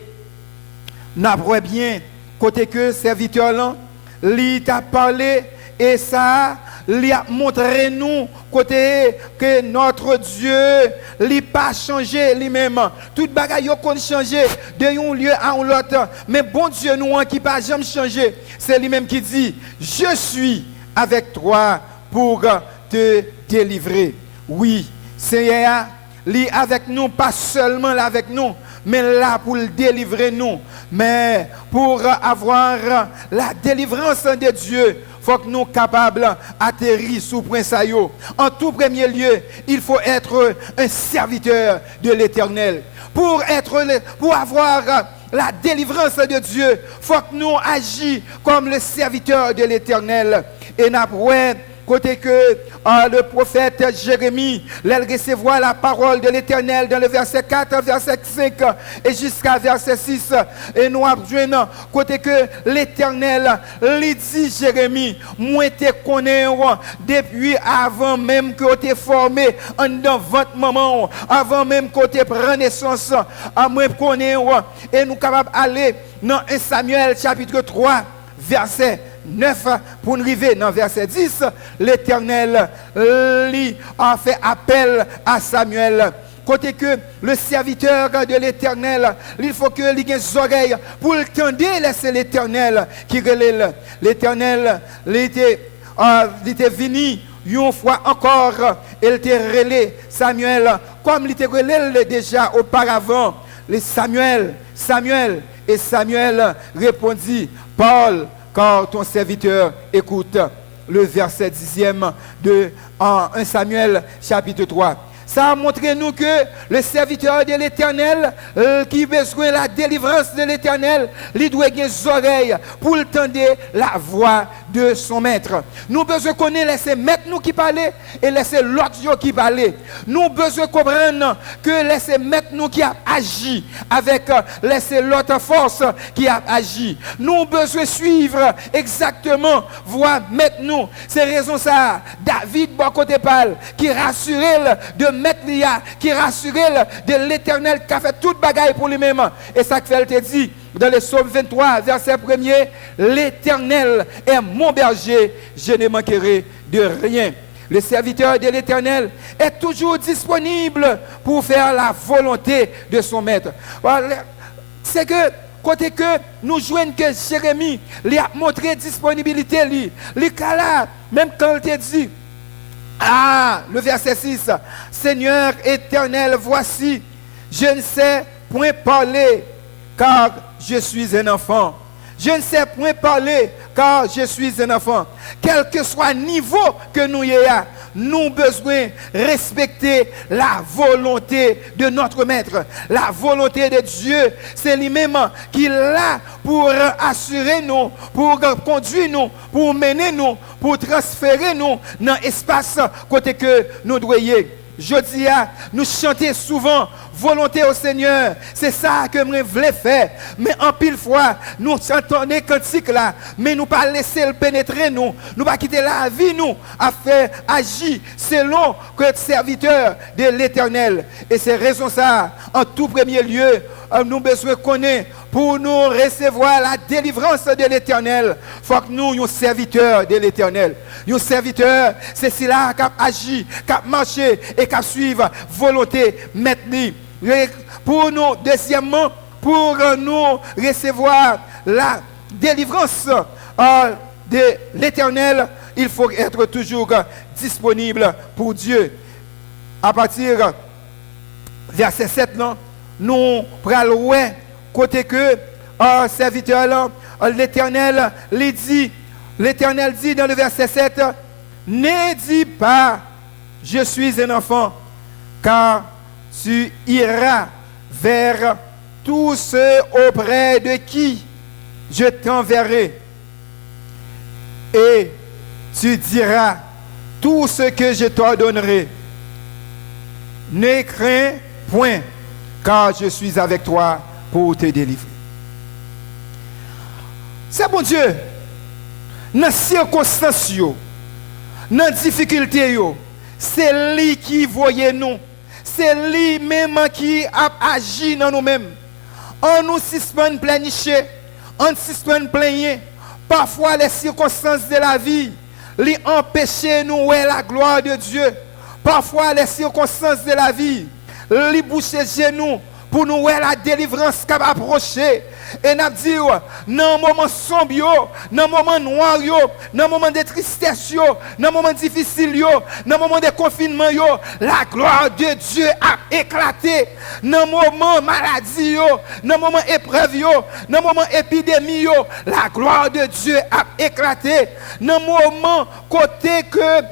nous avons bien, côté que serviteur là, il t'a parlé et ça, il a montré nous côté que notre Dieu n'a pas changé lui-même. Tout bagaille qu'on changé de un lieu à un autre. Mais bon Dieu nous qui pas jamais changé. C'est lui-même qui dit, je suis avec toi pour te délivrer. Oui, Seigneur, lui avec nous, pas seulement là avec nous, mais là pour le délivrer nous. Mais pour avoir la délivrance de Dieu, il faut que nous soyons capables d'atterrir sous Prince Ayo. En tout premier lieu, il faut être un serviteur de l'Éternel. Pour avoir la délivrance de Dieu, il faut que nous agissions comme le serviteur de l'Éternel. Et nous avons côté que le prophète Jérémie, il recevoir la parole de l'Éternel dans le verset 4, verset 5 et jusqu'à verset 6. Et nous apprenons côté que l'Éternel lui dit Jérémie, moi te connais depuis avant même que tu es formé en dans votre maman, avant même que tu prennes naissance, à moi connais et nous capables d'aller dans 1 Samuel chapitre 3 verset 9 pour nous arriver dans verset 10. L'Éternel lui a fait appel à Samuel. Côté que le serviteur de l'Éternel, il faut qu'il ait des oreilles pour le tendre, laisser l'Éternel qui relève. L'Éternel, il était venu une fois encore, il était relé Samuel, comme il était relé déjà auparavant. Samuel, et Samuel répondit, Paul, car ton serviteur écoute. Le verset 10e de 1 Samuel chapitre 3. Ça a montré nous que le serviteur de l'Éternel, qui a besoin de la délivrance de l'Éternel, il doit avoir des oreilles pour entendre la voix de son maître. Nous avons besoin qu'on laisse maître nous qui parler et laisser l'autre qui parler. Nous avons besoin de comprendre que laisser maître nous qui a agi avec laisser l'autre force qui a agi. Nous avons besoin de suivre exactement voix maître nous. C'est raison ça. David, bon côté parle, qui rassurait de mettre l'IA, qui rassurait de l'Éternel qui a fait toute bagaille pour lui-même. Et ça que elle te dit dans le psaume 23, verset 1er, l'Éternel est mon berger, je ne manquerai de rien. Le serviteur de l'Éternel est toujours disponible pour faire la volonté de son maître. C'est que côté que nous jouons que Jérémie lui a montré disponibilité, lui là, même quand il te dit, le verset 6, Seigneur éternel, voici, je ne sais point parler, car je suis un enfant. Je ne sais point parler, car je suis un enfant. Quel que soit le niveau que nous ayons, nous avons besoin de respecter la volonté de notre Maître. La volonté de Dieu, c'est lui-même qui est là pour assurer nous, pour conduire nous, pour mener nous, pour transférer nous dans l'espace côté que nous devons. Je dis, nous chantons souvent volonté au Seigneur. C'est ça que je voulais faire. Mais en pile fois, nous chantons des cantiques là, mais nous pas laisser le pénétrer nous. Nous pas quitter la vie nous à faire agir selon que serviteur de l'Éternel. Et c'est raison ça, en tout premier lieu, nous besoin connaître pour nous recevoir la délivrance de l'Éternel. Il faut que nous soyons serviteurs de l'Éternel. Nos serviteurs, c'est cela qui agit, qui marche et qui suit volonté maintenant. Pour nous, deuxièmement, pour nous recevoir la délivrance de l'Éternel, il faut être toujours disponible pour Dieu. À partir verset 7, non, nous prenons côté que serviteur là, l'Éternel dit dans le verset 7, ne dis pas je suis un enfant, car tu iras vers tous ceux auprès de qui je t'enverrai et tu diras tout ce que je t'ordonnerai. Ne crains point, car je suis avec toi pour te délivrer. C'est bon Dieu, dans les circonstances, dans les difficultés, c'est lui qui voyait nous. C'est lui-même qui a agi dans nous-mêmes. On nous suspend planifier, on suspend plaigner. Parfois les circonstances de la vie, les empêcher nous voir la gloire de Dieu. Parfois les circonstances de la vie, les boucher genoux pour nous voir la délivrance qui va approcher. Et nous disons, dans le moment sombre, dans le moment noir, dans le moment de tristesse, dans le moment difficile, dans le moment de confinement, la gloire de Dieu a éclaté. Dans le moment maladie, dans le moment épreuve, dans le moment épidémie, la gloire de Dieu a éclaté. Dans le moment côté que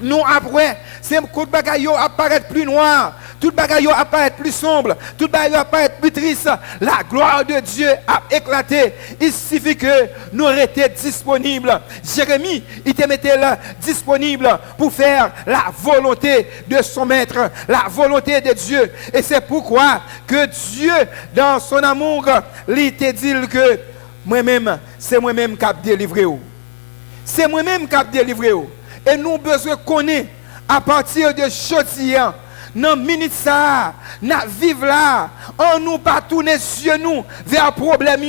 nous après, c'est un coup de bagaille apparaît plus noir. tout bagaille apparaît plus sombre, tout bagaille apparaît plus triste, la gloire de Dieu a éclaté. Il suffit que nous restions disponibles. Jérémie, il te mettait là disponible pour faire la volonté de son maître, la volonté de Dieu. Et c'est pourquoi que Dieu, dans son amour, il te dit que moi-même, c'est moi-même qui ai délivré. C'est moi-même qui ai délivré. Et nous avons besoin de connaître à partir de aujourd'hui, dans minute ça, nous vivons là, on nous pas tourner sur nous vers le problème,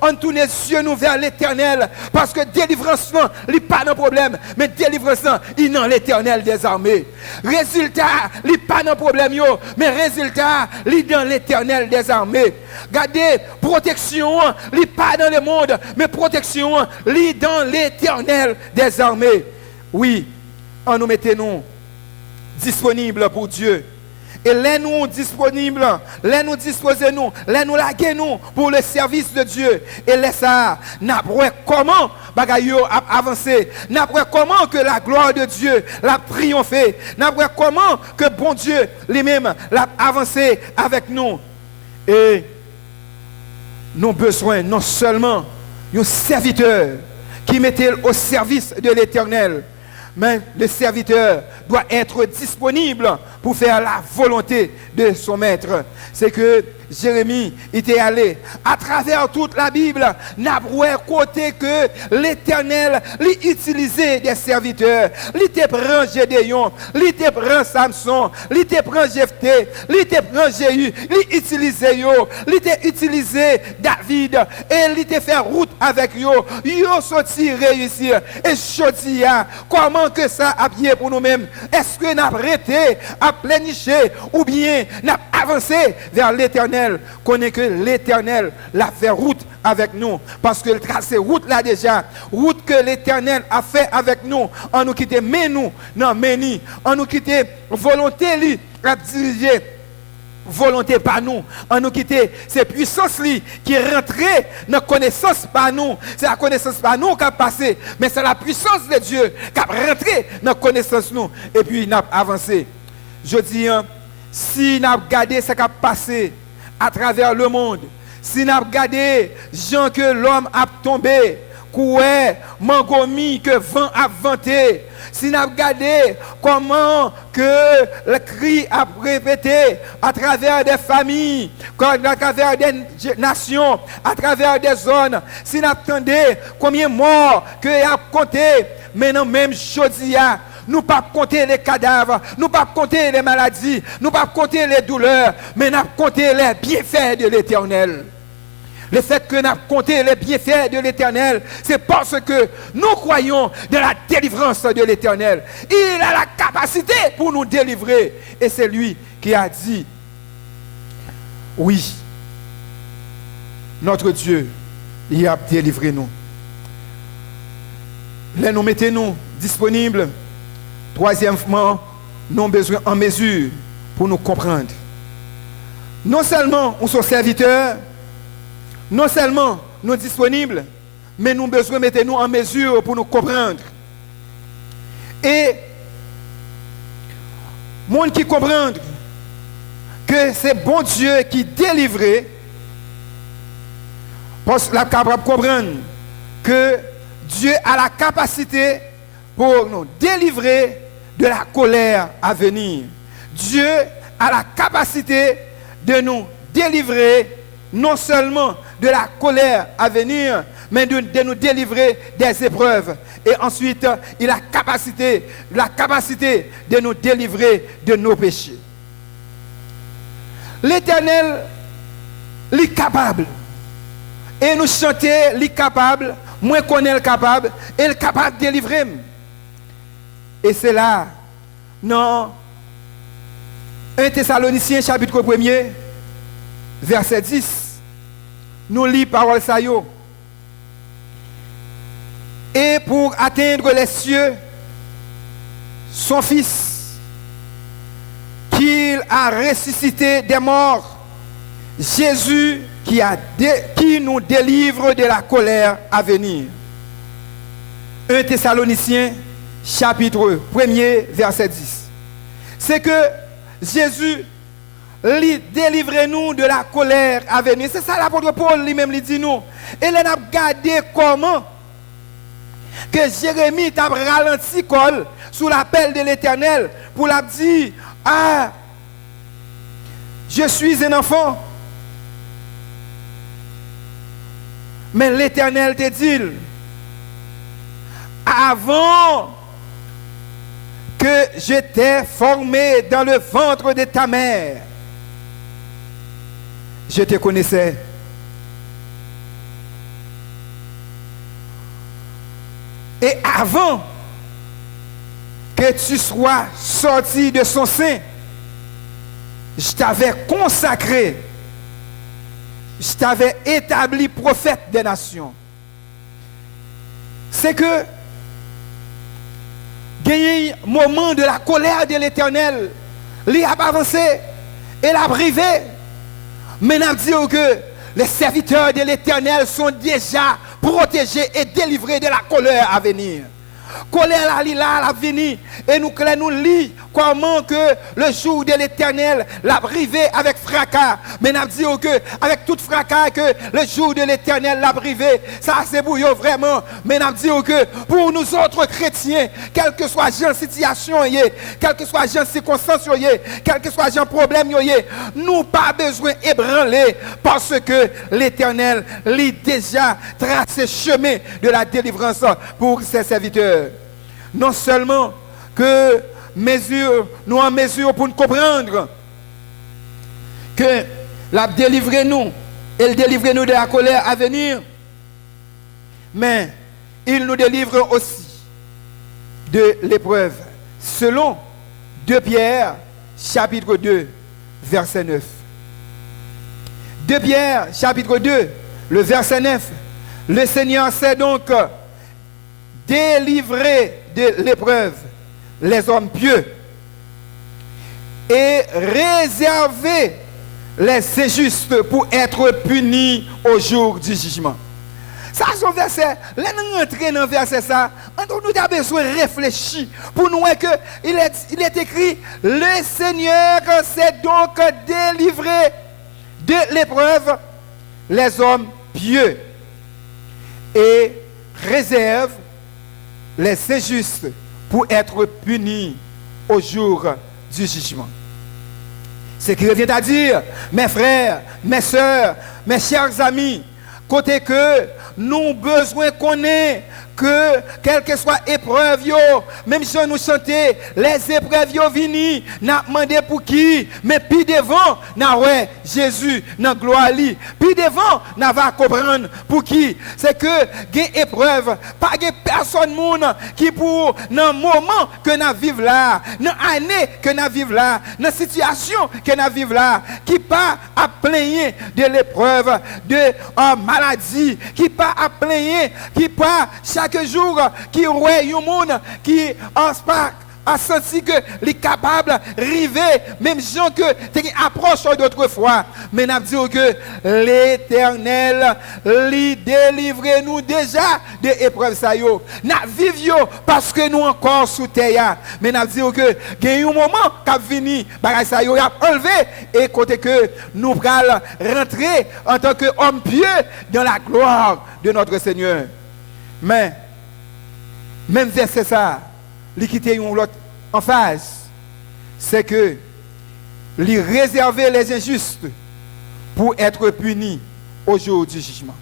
on tourne sur nous vers l'éternel. Parce que délivrance, il n'est pas dans problème, mais délivrance, il est dans l'éternel des armées. Résultat, il n'est pas dans problème, mais résultat, il est dans l'éternel des armées. Regardez, protection, il n'est pas dans le monde, mais protection, il est dans l'éternel des armées. Oui, on nous mettons disponibles pour Dieu. Et les nous disponibles, les nous disposés nous, les nous laguer nous pour le service de Dieu. Et les ça, n'après comment bagaille a avancé, n'après comment que la gloire de Dieu l'a triomphé, n'après comment que bon Dieu lui-même l'a avancé avec nous. Et nous avons besoin non seulement d'un serviteur qui mettait au service de l'Éternel, mais le serviteur doit être disponible pour faire la volonté de son maître. C'est que Jérémie était allé à travers toute la Bible, n'a pas côté que l'Éternel utilisait des serviteurs. Il te prend Gédéon, il te prend Samson, il te prend Jephthé, il te prend Jéhu, il utilisait yo, il te utilisé David et il te fait route avec yo. Yo sorti réussir. Et je dis comment que ça a bien pour nous-mêmes? Est-ce que n'a arrêté à plénicher ou bien n'a avancé vers l'Éternel? Connaît que l'Éternel l'a fait route avec nous, parce que le tracé route là déjà, route que l'Éternel a fait avec nous, en nous quitter mais nous non meni, en nous quitter volonté lui à diriger volonté par nous, en nous quitter c'est puissance lui qui est rentrée dans connaissance par nous, c'est la connaissance par nous qui a passé, mais c'est la puissance de Dieu qui a rentré dans connaissance nous, et puis il a avancé. Je dis si nous avons gardé ce qui a passé à travers le monde, si nous avons regardé gens que l'homme a tombé, coué, mangomi que vent a vanté, si nous avons regardé comment que le cri a répété à travers des familles, à travers des nations, à travers des zones, si nous attendons combien de morts que a compté, maintenant même aujourd'hui, nous ne pouvons pas compter les cadavres, nous ne pouvons pas compter les maladies, nous ne pouvons pas compter les douleurs, mais nous pouvons compter les bienfaits de l'Éternel. Le fait que nous avons compté les bienfaits de l'Éternel, c'est parce que nous croyons de la délivrance de l'Éternel. Il a la capacité pour nous délivrer. Et c'est lui qui a dit, oui, notre Dieu, il a délivré nous. Là, nous mettons-nous disponibles. Troisièmement, nous avons besoin en mesure pour nous comprendre. Non seulement nous sommes serviteurs, non seulement nous sommes disponibles, mais nous avons besoin de mettre nous en mesure pour nous comprendre. Et, monde qui comprend que c'est bon Dieu qui délivre, parce que la capable comprendre que Dieu a la capacité pour nous délivrer de la colère à venir. Dieu a la capacité de nous délivrer non seulement de la colère à venir, mais de nous délivrer des épreuves. Et ensuite, il a la capacité de nous délivrer de nos péchés. L'Éternel, il est capable. Et nous chanter, il est capable, moi connais le capable, et il est capable de délivrer. Et c'est là, dans 1 Thessaloniciens chapitre 1er, verset 10, nous lisons parole ça yo. Et pour atteindre les cieux, son Fils, qu'il a ressuscité des morts, Jésus qui nous délivre de la colère à venir. 1 Thessaloniciens chapitre 1er, verset 10. C'est que Jésus délivrez-nous de la colère à venir. C'est ça l'apôtre Paul lui-même lui dit nous. Et là, on a regardé comment que Jérémie t'a ralenti col sous l'appel de l'Éternel pour la dire, ah, je suis un enfant. Mais l'Éternel te dit, avant que je t'ai formé dans le ventre de ta mère, je te connaissais. Et avant que tu sois sorti de son sein, je t'avais consacré, je t'avais établi prophète des nations. C'est que il y a un moment de la colère de l'Éternel, il a avancé et l'a privé. Maintenant, dire que les serviteurs de l'Éternel sont déjà protégés et délivrés de la colère à venir. Colère à venir. Et nous lisons comment que le jour de l'Éternel l'a privé avec fracas. Mais nous disons que avec tout fracas que le jour de l'Éternel l'a privé, ça c'est pour eux vraiment. Mais nous disons que pour nous autres chrétiens, quelle que soit la situation, quelle que soit la circonstance, quel que soit le problème, nous pas besoin d'ébranler parce que l'Éternel l'a déjà tracé chemin de la délivrance pour ses serviteurs. Non seulement que nous en mesure pour nous comprendre que la délivrer nous, elle délivre nous de la colère à venir, mais il nous délivre aussi de l'épreuve. Selon 2 Pierre, chapitre 2, verset 9. 2 Pierre, chapitre 2, le verset 9. Le Seigneur s'est donc délivré de l'épreuve les hommes pieux et réservé les injustes pour être punis au jour du jugement. Ça, son verset, là, nous rentrons dans le verset, ça, nous avons besoin de réfléchir pour nous voir qu'il est écrit, le Seigneur s'est donc délivré de l'épreuve les hommes pieux et réserve les injustes pour être punis au jour du jugement. Ce qui revient à dire, mes frères, mes sœurs, mes chers amis, côté que nous besoin qu'on ait que quelle que soit épreuve même si nous chanter les épreuves vini n'a demandé pour qui mais puis devant n'a ouais Jésus dans gloire li puis devant n'a va comprendre pour qui c'est que gain épreuve pas gain personne monde qui pour dans moment que n'a vivre là dans année que n'a vivre là dans situation que n'a vivre là qui pas à plaindre de l'épreuve de maladie qui pas à plaindre qui pas chaque jour qui ouais un monde qui a senti que les capables d'arriver même gens que tu approche d'autres fois mais n'a dit que l'Éternel lui délivre nous déjà de épreuves ça yo n'a vivre parce que nous encore sous terre mais n'a dit que il y a un moment qu'a venu bagay ça yo a enlevé et côté que nous pral rentrer en tant que homme pieux dans la gloire de notre Seigneur. Mais même verset ça, il quitte une autre en phase, c'est que il réserver les injustes pour être punis au jour du jugement.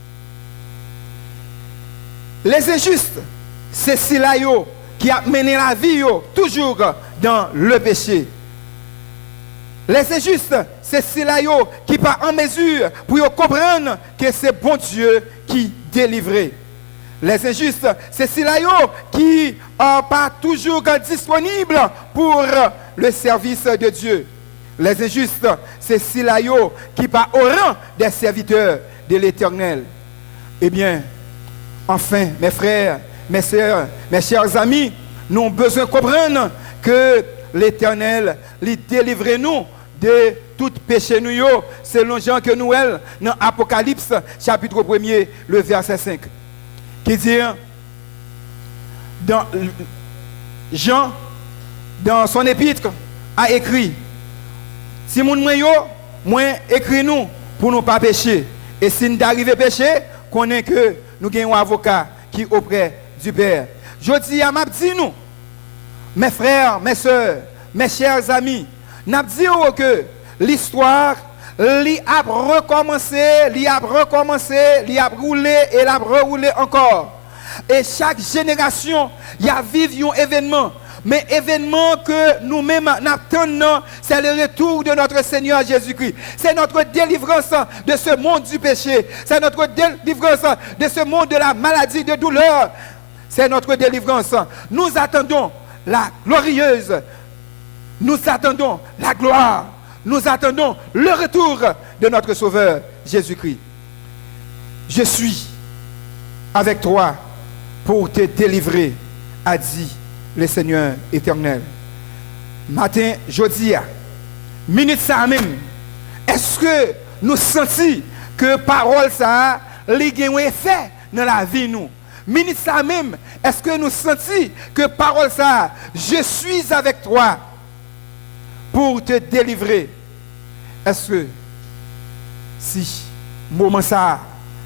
Les injustes, c'est ceux-là qui a mené la vie toujours dans le péché. Les injustes, c'est ceux-là qui pas en mesure pour comprendre que c'est bon Dieu qui délivre. Les injustes, c'est ceux-là qui sont pas toujours disponibles pour le service de Dieu. Les injustes, c'est ceux-là qui sont au rang des serviteurs de l'Éternel. Eh bien, enfin, mes frères, mes sœurs, mes chers amis, nous avons besoin de comprendre que l'Éternel lui délivre nous de tout péché nous, selon Jean que nous, dans Apocalypse, chapitre 1er, le verset 5. Qui dit, Jean, dans son épître, a écrit, Si moun mwen yo, moi écrit nous pour nous pas pécher. Et si nous arrivons à pécher, connaît que nous avons un avocat qui est auprès du Père. Je dis à m'a dit nous, mes frères, mes soeurs, mes chers amis, n'a dit que l'histoire li a recommencé, li a roulé et l'a reroulé encore. Et chaque génération, il y a vécu un événement. Mais événement que nous-mêmes attendons, c'est le retour de notre Seigneur Jésus-Christ. C'est notre délivrance de ce monde du péché. C'est notre délivrance de ce monde de la maladie, de douleur. C'est notre délivrance. Nous attendons la glorieuse. Nous attendons la gloire. Nous attendons le retour de notre Sauveur Jésus-Christ. Je suis avec toi pour te délivrer, a dit le Seigneur éternel. Matin, jeudi, minute ça même, est-ce que nous sentons que parole ça a un effet dans la vie nous? Minute ça même, est-ce que nous sentons que parole ça, je suis avec toi pour te délivrer? Est-ce que si moment ça,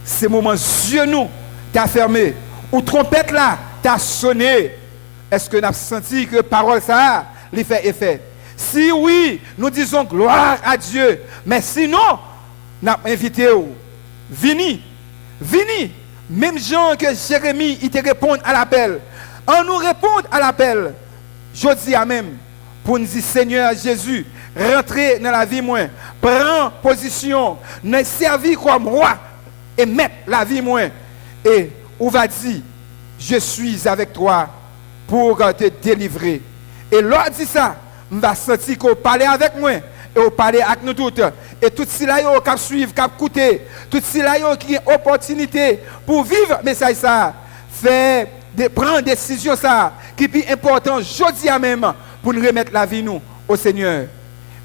ces moments yeux nous t'a fermé ou trompette là t'a sonné, est-ce que nous avons senti que parole ça lui fait effet? Si oui, nous disons gloire à Dieu. Mais sinon, nous avons invité vous. Vini. Même gens que Jérémie, il te répond à l'appel. On nous répond à l'appel. Je dis à même, pour nous dire, Seigneur Jésus, rentrez dans la vie moi. Prends position, ne servir comme roi et mettre la vie moi. Et on va dire, je suis avec toi pour te délivrer. Et l'on dit ça, on va sentir qu'on parle avec moi et on parle avec nous toutes. Et tout cela qui suivent, qui écoutent, tout cela qui ont opportunité pour vivre le message ça, prendre des décisions ça, qui est plus important, je dis à même, pour nous remettre la vie nous au Seigneur.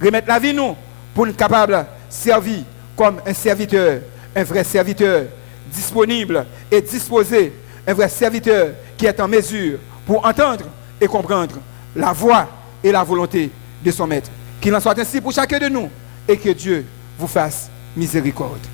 Remettre la vie nous pour nous capables de servir comme un serviteur, un vrai serviteur, disponible et disposé, un vrai serviteur qui est en mesure pour entendre et comprendre la voix et la volonté de son maître. Qu'il en soit ainsi pour chacun de nous et que Dieu vous fasse miséricorde.